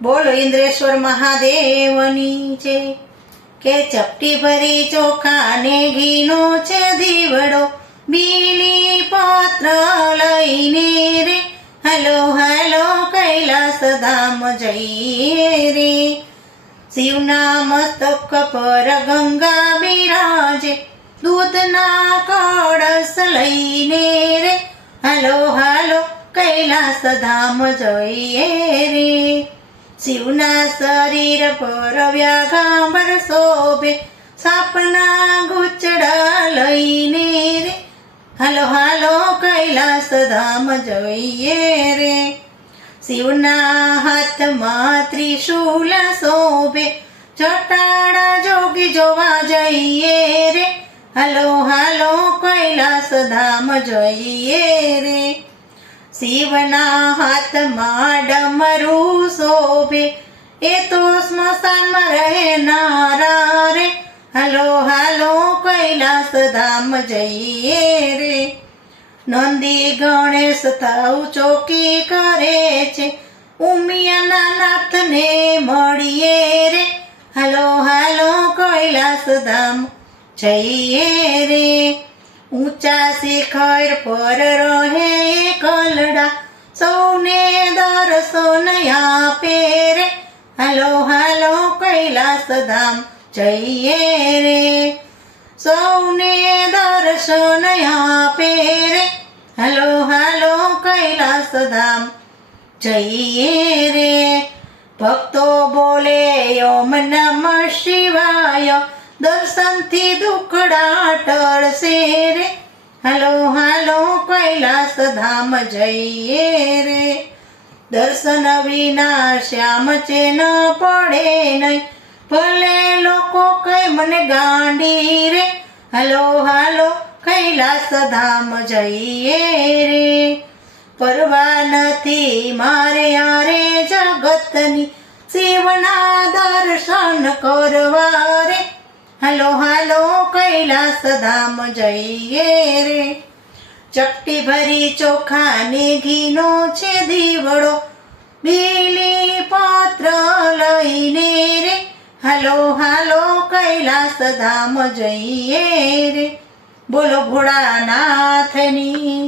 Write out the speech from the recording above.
બોલો ઇન્દ્રેશ્વર મહાદેવની છે કે ચપટી ભરી ચોખા ને ઘીનો છે દીવડો બીલી પત્ર લઈને રે હાલો હાલો કૈલાસ ધામ જઈએ રે શિવના મસ્તક પર ગંગા બિરાજે દૂધના કળશ લઈને રે હાલો હાલો કૈલાસ ધામ જઈએ રે શિવના શરીર પર વ્યાઘાંબર શોભે સાપના ગુચડા લઈને રે હાલો હાલો કૈલાસ ધામ જઈએ રે શિવના હાથમાં ત્રિશૂલ શોભે જટાડા જોગી જોવા જઈએ રે હાલો હાલો કૈલાસ ધામ જઈએ રે શિવના હાથમાં ડમરું શોભે એ તો સ્મશાનમાં રહેનારા રે હાલો હાલો કૈલાસ ધામ જઈએ રે નંદી ગણેશ થાવ ચોકી કરે છે ઉમિયાના નાથને મળીએ રે હાલો હાલો કૈલાસ ધામ જઈએ રે ઊંચા શિખર પર રહે કલડા સૌને દર્શન આપે રે હાલો હાલો કૈલાસ ધામ જઈએ રે સૌને દર્શન આપે રે હાલો હાલો કૈલાસ ધામ જઈએ રે ભક્તો બોલે ઓમ નમઃ શિવાય દર્શનથી દુખડા ટળશે રે હાલો હાલો કૈલાસ ધામ જઈએ રે દર્શન વિના શ્યામ ચેન પડે નહીં ભલે લોકો કઈ મને ગાંડી રે હાલો હાલો કૈલાસ ધામ જઈએ રે પરવા નથી મારે યારે જગતની શિવના દર્શન કરવા રે હાલો હાલો કૈલાસ ધામ જઈએ રે ચપટી ભરી ચોખા ને ઘીનો છે દીવડો બીલી પત્ર લઈને રે હાલો હાલો કૈલાસ ધામ જઈએ રે બોલો ભોળાનાથની